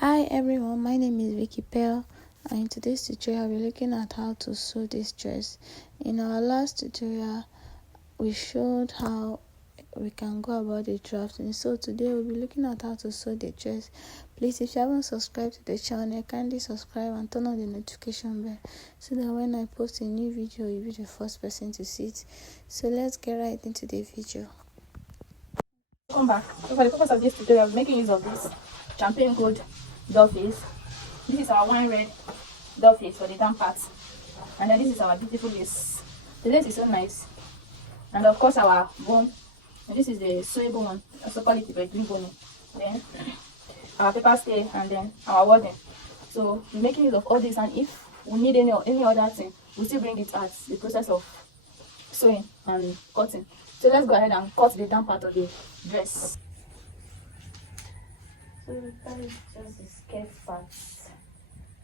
Hi everyone, my name is Vicky Pell, and in today's tutorial we're looking at how to sew this dress. In our last tutorial we showed how we can go about the drafting, so today we'll be looking at how to sew the dress. Please, if you haven't subscribed to the channel, kindly subscribe and turn on the notification bell so that when I post a new video you'll be the first person to see it. So let's get right into the video. Welcome back. So for the purpose of this tutorial, we're making use of this champagne gold doll face. This is our wine red doll face for the down parts, and then this is our beautiful lace. The lace is so nice, and of course our bone. And this is the sewable one. I also call it the green bone. Then our paper stay, and then our wording. So we're making use of all this, and if we need any other thing, we still bring it as the process of sewing and cutting. So let's go ahead and cut the down part of the dress. So that is just the skirt parts.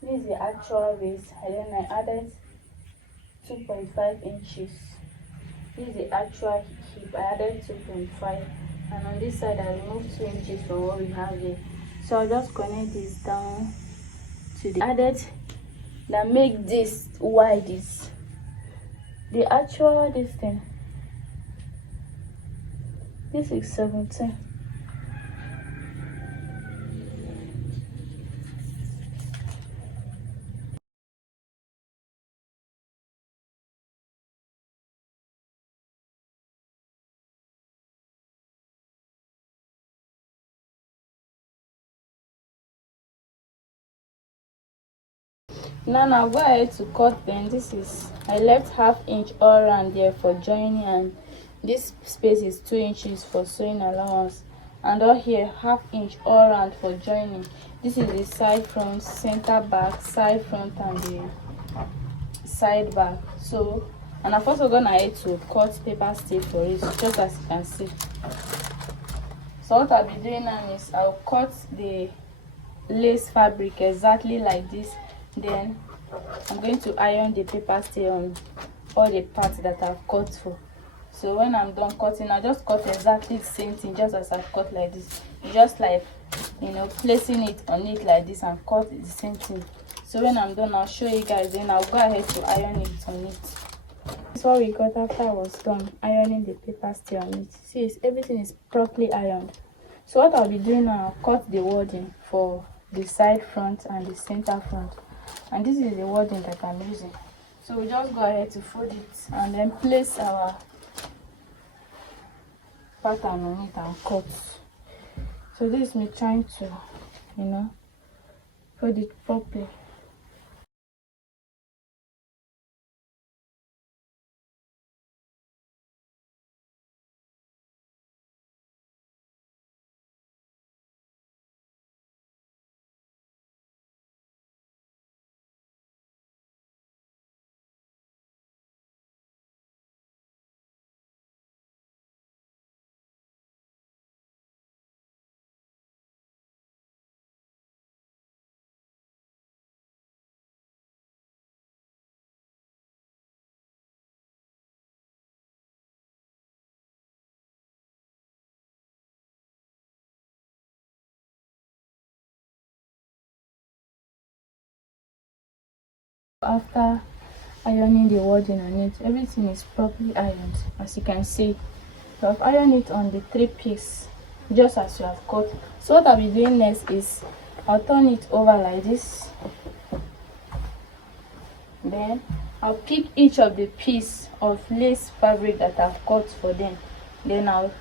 This is the actual waist, and then I added 2.5 inches. This is the actual hip, I added 2.5, and on this side I removed 2 inches from what we have here. So I'll just connect this down to the added that make this wide is the actual distance. This is 17. Now go ahead to cut them. This is, I left ½ inch all around there for joining, and this space is 2 inches for sewing allowance, and all here ½ inch all around for joining. This is the side front, center back, side front, and the side back. So, and I've also gone ahead to cut paper stay for it, just as you can see. So what I'll be doing now is I'll cut the lace fabric exactly like this. Then I'm going to iron the paper stay on all the parts that I've cut for. So when I'm done cutting, I just cut exactly the same thing, just as I've cut like this, just like, you know, placing it on it like this and cut the same thing. So when I'm done, I'll show you guys, then I'll go ahead to iron it on it. This is what we got after I was done ironing the paper stay on it. See, everything is properly ironed. So what I'll be doing now, I'll cut the wording for the side front and the center front, and this is the wording that I'm using. So we just go ahead to fold it and then place our pattern on it and cut. So this is me trying to, you know, fold it properly. After ironing the wording on it, everything is properly ironed, as you can see. So I've ironed it on the 3-piece, just as you have cut. So what I'll be doing next is I'll turn it over like this. Then I'll pick each of the piece of lace fabric that I've cut for them. Then I'll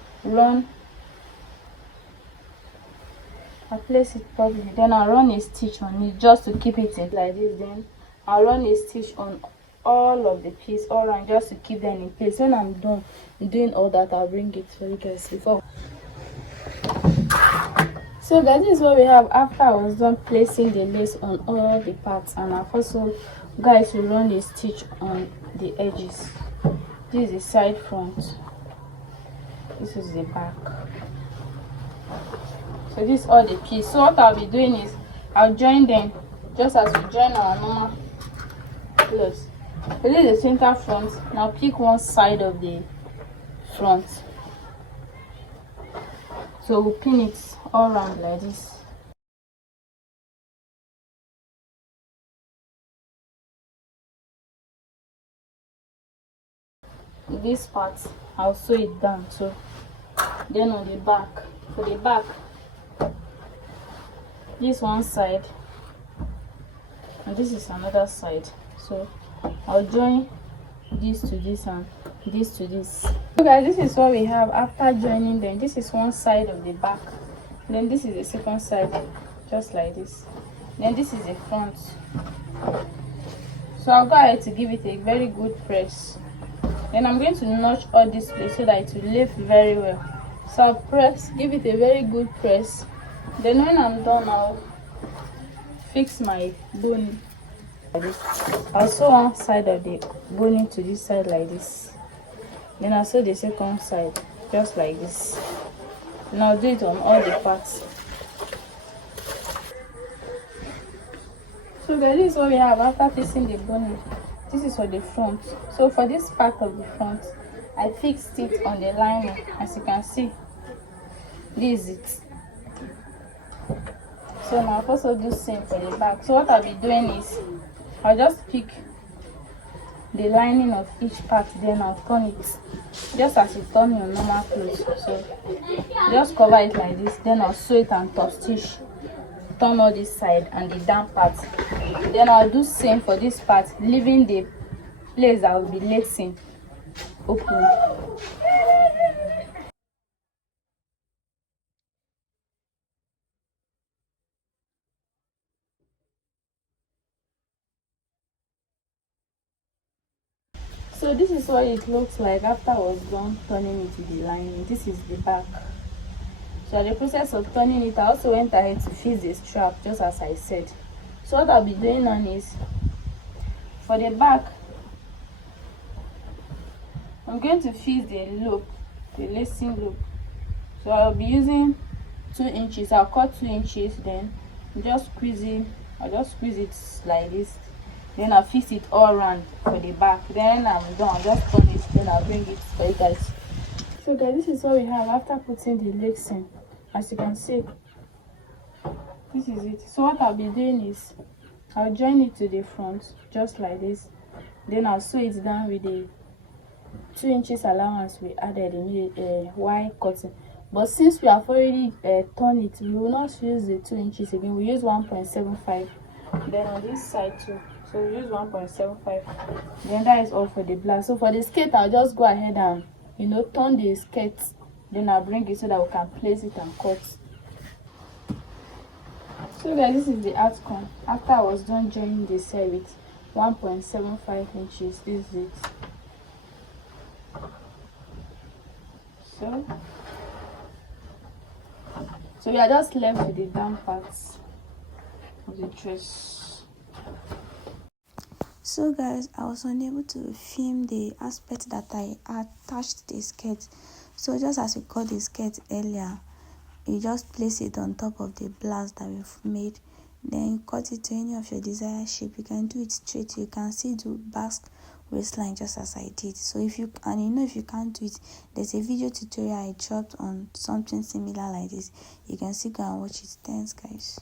place it properly. Then I'll run a stitch on it just to keep it in like this. Then I'll run a stitch on all of the piece all around just to keep them in place. When I'm done doing all that, I'll bring it for you guys before. So guys, this is what we have after I was done placing the lace on all the parts, and I've also guys will run a stitch on the edges. This is the side front, this is the back. So this is all the piece. So what I'll be doing is I'll join them just as we join our normal clothes. So this is the center front. Now pick one side of the front, so we'll pin it all around like this. this part, I'll sew it down too. Then on the back, for the back, this one side and this is another side, so I'll join this to this and this to this. So guys, this is what we have after joining them. This is one side of the back, then this is the second side, just like this. Then this is the front. So I'll go ahead to give it a very good press. Then I'm going to notch all this place so that it will lift very well. So I'll press, give it a very good press. Then when I'm done, I'll fix my boning. I'll sew one side of the boning to this side like this. Then I'll sew the second side just like this. And I'll do it on all the parts. So guys, this is what we have after fixing the boning. This is for the front. So for this part of the front, I fixed it on the lining. As you can see, this is it. So now I'll also do same for the back. So what I'll be doing is I'll just pick the lining of each part, then I'll turn it just as you turn your normal clothes. So just cover it like this, then I'll sew it and top stitch, turn all this side and the down part. Then I'll do same for this part, leaving the place that will be lacing open. So this is what it looks like after I was done turning it to the lining. This is the back. So in the process of turning it, I also went ahead to fix the strap just as I said. So what I'll be doing now is, for the back, I'm going to fix the loop, the lacing loop. So I'll be using 2 inches. I'll cut 2 inches, then just squeeze it. I'll just squeeze it like this. Then I'll fix it all around for the back. Then I'm done. I'll just turn it, then I'll bring it for you guys. So guys, this is what we have after putting the lacing. As you can see, this is it. So what I'll be doing is I'll join it to the front just like this. Then I'll sew it down with the 2 inches allowance we added in the wire cutting. But since we have already turned it, we will not use the 2 inches again. We use 1.75. Then on this side too, so we use 1.75. Then that is all for the blouse. So for the skirt, I'll just go ahead and turn the skirt, then I'll bring it so that we can place it and cut. So guys, this is the outcome after I was done joining the side with 1.75 inches. This is it. So we are just left with the down parts of the dress. So guys, I was unable to film the aspect that I attached the skirt. So just as we cut the skirt earlier, you just place it on top of the blouse that we've made, then you cut it to any of your desired shape. You can do it straight, you can still do basque waistline just as I did. So if you can't do it, there's a video tutorial I dropped on something similar like this. You can still go and watch it. Thanks guys.